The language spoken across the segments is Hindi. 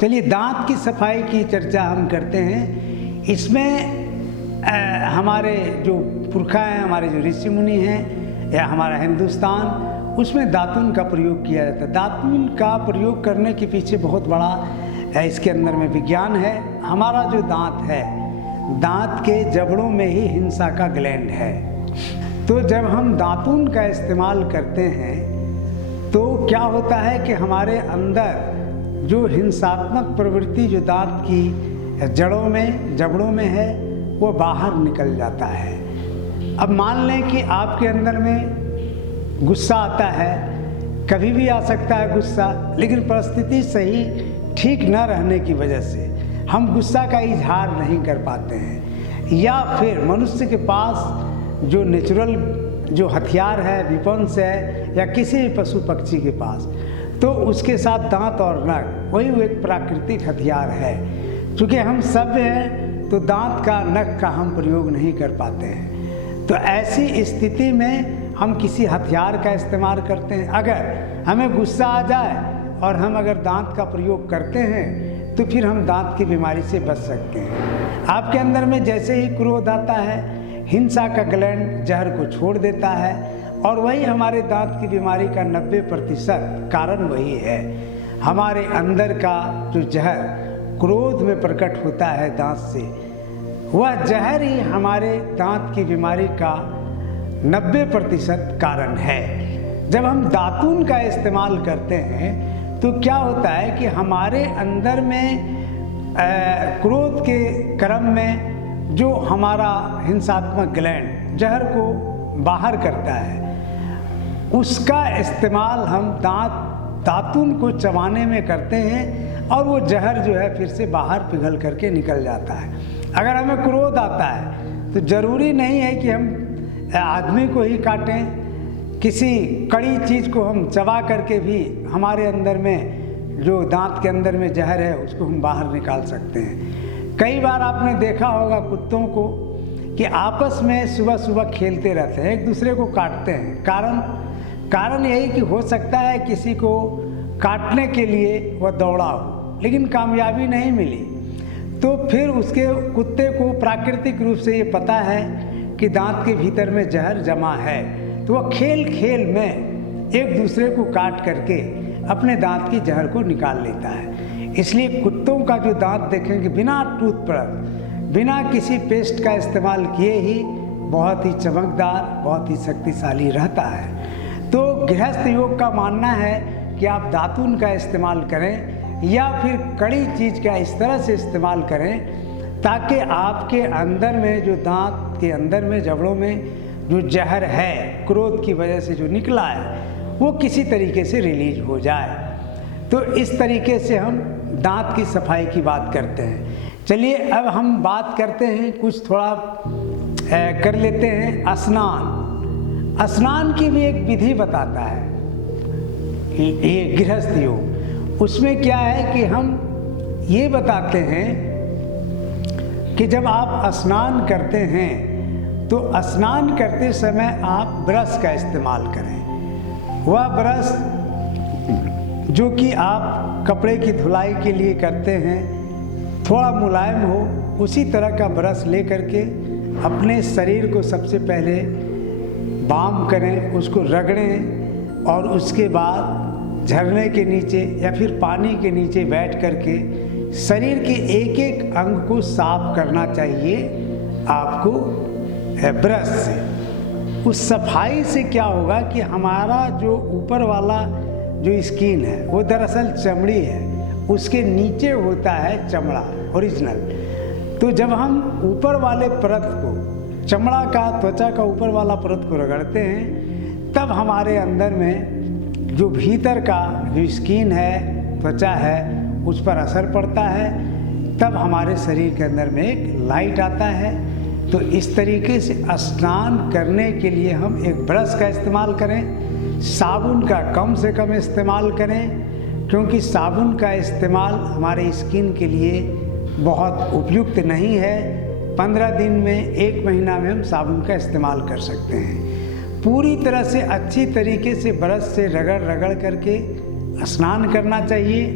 चलिए दांत की सफाई की चर्चा हम करते हैं। इसमें हमारे जो पुरखा हैं, हमारे जो ऋषि मुनि हैं या हमारा हिंदुस्तान, उसमें दातुन का प्रयोग किया जाता है। दातुन का प्रयोग करने के पीछे बहुत बड़ा इसके अंदर में विज्ञान है। हमारा जो दांत है, दांत के जबड़ों में ही हिंसा का ग्लैंड है। तो जब हम दातुन का इस्तेमाल करते हैं तो क्या होता है कि हमारे अंदर जो हिंसात्मक प्रवृत्ति जो दांत की जबड़ों में है वो बाहर निकल जाता है। अब मान लें कि आपके अंदर में गुस्सा आता है, कभी भी आ सकता है गुस्सा, लेकिन परिस्थिति सही ठीक न रहने की वजह से हम गुस्सा का इजहार नहीं कर पाते हैं, या फिर मनुष्य के पास जो नेचुरल जो हथियार है, विपन्स है, या किसी भी पशु पक्षी के पास, तो उसके साथ दांत और नख वही वो एक प्राकृतिक हथियार है। चूँकि हम सभ्य हैं तो दांत का नख का हम प्रयोग नहीं कर पाते हैं। तो ऐसी स्थिति में हम किसी हथियार का इस्तेमाल करते हैं। अगर हमें गुस्सा आ जाए और हम अगर दांत का प्रयोग करते हैं तो फिर हम दांत की बीमारी से बच सकते हैं। आपके अंदर में जैसे ही क्रोध आता है, हिंसा का ग्लैंड जहर को छोड़ देता है, और वही हमारे दांत की बीमारी का 90% कारण वही है। हमारे अंदर का जो जहर क्रोध में प्रकट होता है दांत से, वह जहर ही हमारे दांत की बीमारी का 90% कारण है। जब हम दातुन का इस्तेमाल करते हैं तो क्या होता है कि हमारे अंदर में क्रोध के क्रम में जो हमारा हिंसात्मक ग्लैंड जहर को बाहर करता है, उसका इस्तेमाल हम दातुन को चबाने में करते हैं, और वो जहर जो है फिर से बाहर पिघल करके निकल जाता है। अगर हमें क्रोध आता है तो ज़रूरी नहीं है कि हम आदमी को ही काटें, किसी कड़ी चीज़ को हम चबा करके भी हमारे अंदर में जो दांत के अंदर में जहर है उसको हम बाहर निकाल सकते हैं। कई बार आपने देखा होगा कुत्तों को कि आपस में सुबह सुबह खेलते रहते हैं, एक दूसरे को काटते हैं। कारण यही कि हो सकता है किसी को काटने के लिए वह दौड़ा हो, लेकिन कामयाबी नहीं मिली, तो फिर उसके कुत्ते को प्राकृतिक रूप से ये पता है कि दांत के भीतर में जहर जमा है, तो वह खेल खेल में एक दूसरे को काट करके अपने दांत की जहर को निकाल लेता है। इसलिए कुत्तों का जो दांत देखेंगे बिना टूथब्रश, बिना किसी पेस्ट का इस्तेमाल किए ही बहुत ही चमकदार, बहुत ही शक्तिशाली रहता है। तो गृहस्थ योग का मानना है कि आप दातुन का इस्तेमाल करें या फिर कड़ी चीज़ का इस तरह से इस्तेमाल करें ताकि आपके अंदर में जो दांत के अंदर में जबड़ों में जो जहर है क्रोध की वजह से जो निकला है वो किसी तरीके से रिलीज हो जाए। तो इस तरीके से हम दांत की सफाई की बात करते हैं। चलिए अब हम बात करते हैं, कुछ थोड़ा कर लेते हैं स्नान। स्नान की भी एक विधि बताता है ये गृहस्थ योग। उसमें क्या है कि हम ये बताते हैं कि जब आप स्नान करते हैं तो स्नान करते समय आप ब्रश का इस्तेमाल करें। वह ब्रश जो कि आप कपड़े की धुलाई के लिए करते हैं, थोड़ा मुलायम हो, उसी तरह का ब्रश ले करके अपने शरीर को सबसे पहले बाम करें, उसको रगड़ें, और उसके बाद झरने के नीचे या फिर पानी के नीचे बैठ करके शरीर के एक एक अंग को साफ करना चाहिए आपको ब्रश से। उस सफाई से क्या होगा कि हमारा जो ऊपर वाला जो स्किन है वो दरअसल चमड़ी है, उसके नीचे होता है चमड़ा ओरिजिनल। तो जब हम ऊपर वाले परत को, चमड़ा का, त्वचा का ऊपर वाला परत को रगड़ते हैं, तब हमारे अंदर में जो भीतर का जो स्किन है, त्वचा है, उस पर असर पड़ता है, तब हमारे शरीर के अंदर में एक लाइट आता है। तो इस तरीके से स्नान करने के लिए हम एक ब्रश का इस्तेमाल करें, साबुन का कम से कम इस्तेमाल करें, क्योंकि साबुन का इस्तेमाल हमारे स्किन के लिए बहुत उपयुक्त नहीं है। 15 दिन में, 1 महीना में हम साबुन का इस्तेमाल कर सकते हैं। पूरी तरह से अच्छी तरीके से ब्रश से रगड़ करके स्नान करना चाहिए।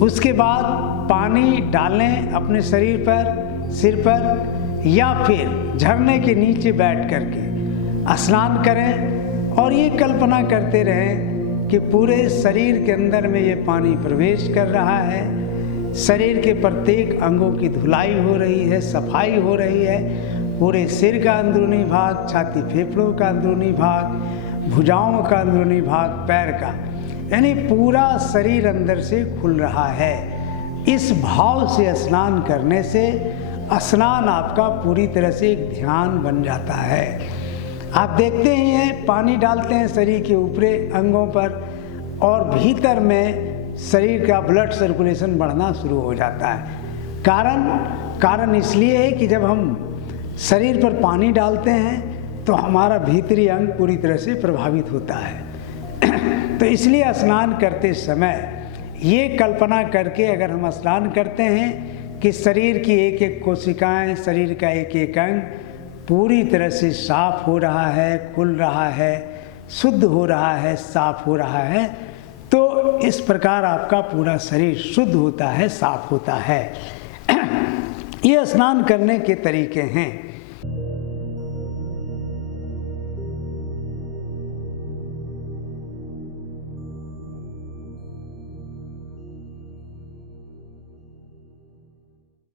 उसके बाद पानी डालें अपने शरीर पर, सिर पर, या फिर झरने के नीचे बैठ करके स्नान करें और ये कल्पना करते रहें कि पूरे शरीर के अंदर में ये पानी प्रवेश कर रहा है, शरीर के प्रत्येक अंगों की धुलाई हो रही है, सफाई हो रही है, पूरे सिर का अंदरूनी भाग, छाती फेफड़ों का अंदरूनी भाग, भुजाओं का अंदरूनी भाग, पैर का, यानी पूरा शरीर अंदर से खुल रहा है। इस भाव से स्नान करने से स्नान आपका पूरी तरह से एक ध्यान बन जाता है। आप देखते ही हैं पानी डालते हैं शरीर के ऊपरी अंगों पर और भीतर में शरीर का ब्लड सर्कुलेशन बढ़ना शुरू हो जाता है। कारण इसलिए है कि जब हम शरीर पर पानी डालते हैं तो हमारा भीतरी अंग पूरी तरह से प्रभावित होता है। तो इसलिए स्नान करते समय ये कल्पना करके अगर हम स्नान करते हैं कि शरीर की एक एक कोशिकाएं, शरीर का एक एक अंग पूरी तरह से साफ हो रहा है, खुल रहा है, शुद्ध हो रहा है, साफ हो रहा है, तो इस प्रकार आपका पूरा शरीर शुद्ध होता है, साफ होता है। ये स्नान करने के तरीके हैं।